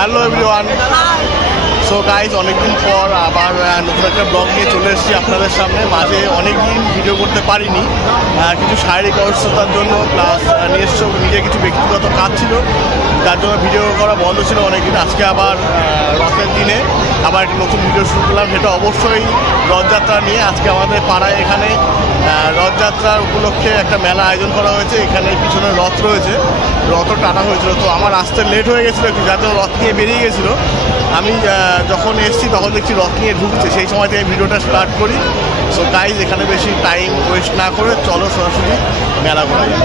Hello everyone. So guys, অনেকদিন পর আবার নতুন একটা ব্লগ নিয়ে চলে এসেছি আপনাদের সামনে। মাঝে অনেকদিন ভিডিও করতে পারিনি, কিছু শারীরিক অসুস্থতার জন্য, প্লাস নিজের কিছু ব্যক্তিগত কাজ ছিল, যার জন্য ভিডিও করা বন্ধ ছিল অনেকদিন। আজকে আবার রথের দিনে আবার একটা নতুন ভিডিও শুরু করলাম, সেটা অবশ্যই রথযাত্রা নিয়ে। আজকে আমাদের পাড়ায় এখানে রথযাত্রার উপলক্ষে একটা মেলা আয়োজন করা হয়েছে। এখানে পিছনে রথ রয়েছে, রথও টানা হয়েছিল। তো আমার আসতে লেট হয়ে গেছিলো একটু, যার জন্য রথ নিয়ে বেরিয়ে গেছিলো। আমি যখন এসেছি তখন দেখছি রথ নিয়ে ঢুকছে, সেই সময় থেকে ভিডিওটা স্টার্ট করি। সো গাইজ, এখানে বেশি টাইম ওয়েস্ট না করে চলো সরাসরি মেলা করা যায়।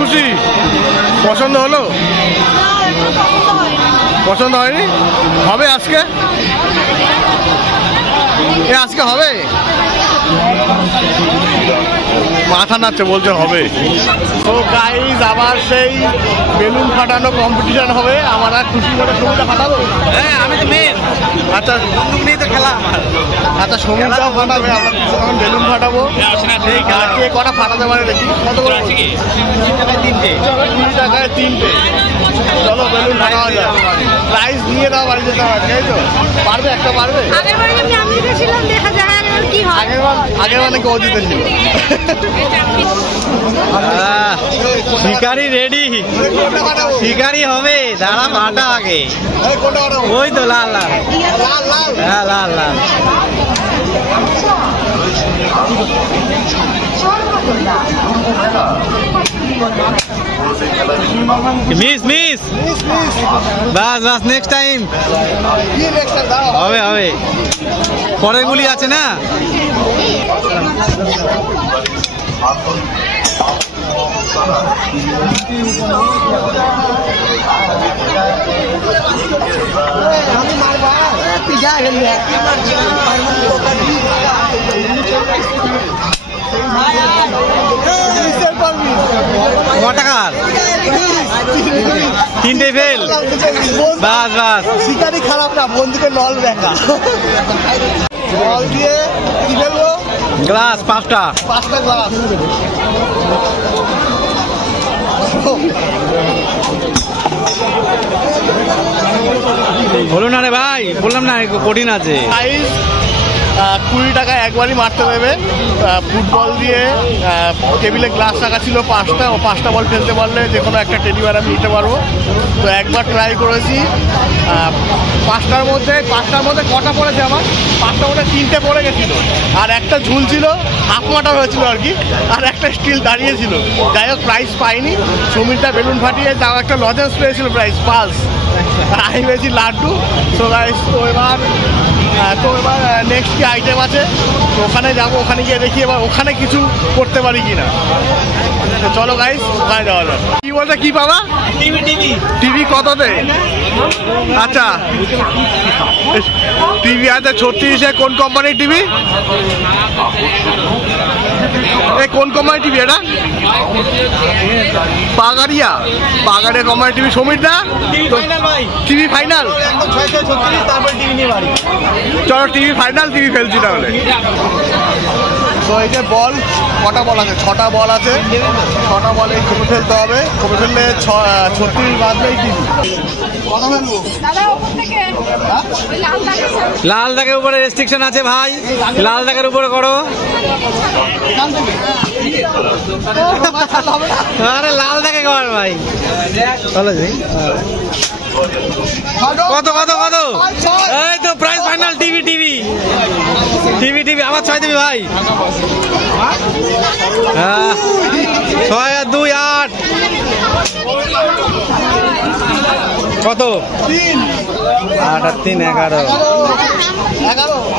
খুশি পছন্দ হলো? পছন্দ হয়নি? হবে আজকে? আজকে হবে? মাথা নাচছে, বলছে হবে। তো গাইজ, আবার সেই বেলুন ফাটানো কম্পিটিশন হবে। আমার আর খুশি করে ছবিটা ফাটাবো। হ্যাঁ, আমি তো মেন। আচ্ছা, বন্দুক নিয়ে তো খেলা আমার। আচ্ছা, সমুদ্রটাও ফাটাবে, আমরা তখন বেলুন ফাটাবো। কে কটা ফাটাতে পারে দেখি। কত করে? 20 টাকায় 3টে। 20 টাকায় 3টে। চলো বেলুন ফাটানো যায়। প্রাইজ নিয়ে দাও, বাড়ি যেতে হবে, তাই তো? পারবে? একটা পারবে? আগের মানে কেউ জিতেছিল। শিকারি রেডি, শিকারি হবে। দাঁড়া, মাটা আগে। ওই তো লাল লাল, হ্যাঁ লাল লাল। মিস মিস, বাস বাস, নেক্সট টাইম হবে হবে। পরের গুলি আছে না? টাকার 3টে ফেল। বাস বাস, শিকারি খারাপ না, বন্ধুকে নল দেখা। নল দিয়ে কি ফেলবো? গ্লাস 5টা গ্লাস। বলো না রে ভাই, বললাম না কঠিন আছে। 20 টাকায় একবারই মারতে দেবে। ফুটবল দিয়ে টেবিলে গ্লাস রাখা ছিল 5টা, ও 5টা বল ফেলতে পারলে যে কোনো একটা টেডি বার আমি নিতে পারবো। তো একবার ট্রাই করেছি। 5টার মধ্যে কটা পড়েছে আমার? 5টার মধ্যে 3টে পড়ে গেছিলো, আর একটা ঝুল ছিল, হাফ মাটার হয়েছিল আর কি, আর একটা স্টিল দাঁড়িয়েছিল। যাই হোক, প্রাইজ পাইনি। সমীরটা বেলুন ফাটিয়ে তাও একটা লজেন্স পেয়েছিল, প্রাইজ পালস। আমি পেয়েছি লাড্ডু। তো গাইস, তো এবার নেক্সট কি আইটেম আছে, তো ওখানে যাবো। ওখানে গিয়ে দেখি এবার ওখানে কিছু করতে পারি কিনা। তো চলো গাইস, ওখানে যাওয়া যাক। কি বলতে কি পাবা? টিভি কততে? আচ্ছা, টিভি আছে 36-এ। কোন কোম্পানির টিভি? কোন কোম্পানির টিভি এটা? পাগাড়িয়া কোম্পানির টিভি। সমীর দা, টিভি ফাইনাল? চলো টিভি ফাইনাল, টিভি ফেলছি তাহলে। তো এই যে বল, কটা বল আছে? 6টা বল আছে। 6টা বলে খোপে ফেলতে হবে। খোপে ফেললে 36 বাজলেই টিভি। কত ফেলবো? লাল দাগের উপরে রেস্ট্রিকশন আছে ভাই, লাল দাগের উপরে করো। আরে লাল দাগে কর ভাই। কত কত কত? এই তো price final. TV TV TV TV আবার 6 দিবি ভাই। 6 আর 2 8। কত? 8 আর 3 11।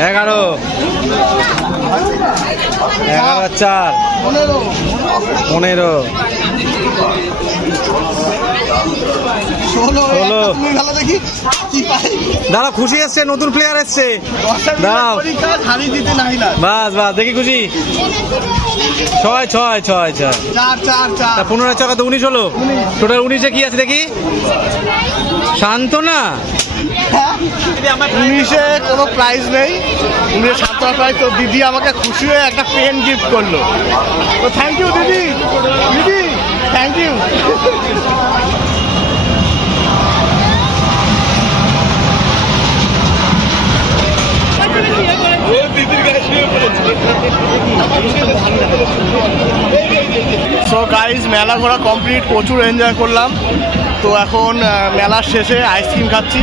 11 আর 4 15। দাঁড়া, খুশি এসছে, নতুন প্লেয়ার এসছে, দাঁড়াও, বাস বাস, দেখি খুশি। 6 6 6 6 15 টাকা তো 19 হলো, টোটাল 19-এ কি আছে দেখি? শান্তনা, 19-এ কোনো প্রাইজ নেই, 19-এ সান্তনা প্রাইজ। তো দিদি আমাকে খুশি হয়ে একটা পেন গিফট করলো, তো থ্যাংক ইউ দিদি, দিদি থ্যাংক ইউ। সো গাইজ, মেলা ঘোরা কমপ্লিট, প্রচুর এনজয় করলাম। তো এখন মেলার শেষে আইসক্রিম খাচ্ছি।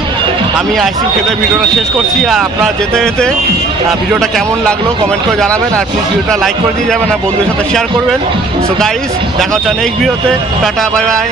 আমি আইসক্রিম খেতে ভিডিওটা শেষ করছি। আর আপনারা যেতে যেতে ভিডিওটা কেমন লাগলো কমেন্ট করে জানাবেন। আর প্লিজ ভিডিওটা লাইক করে দিয়ে যাবেন আর বন্ধুদের সাথে শেয়ার করবেন। সো গাইজ, দেখা হচ্ছে নেক্সট ভিডিওতে। Tata, bye bye.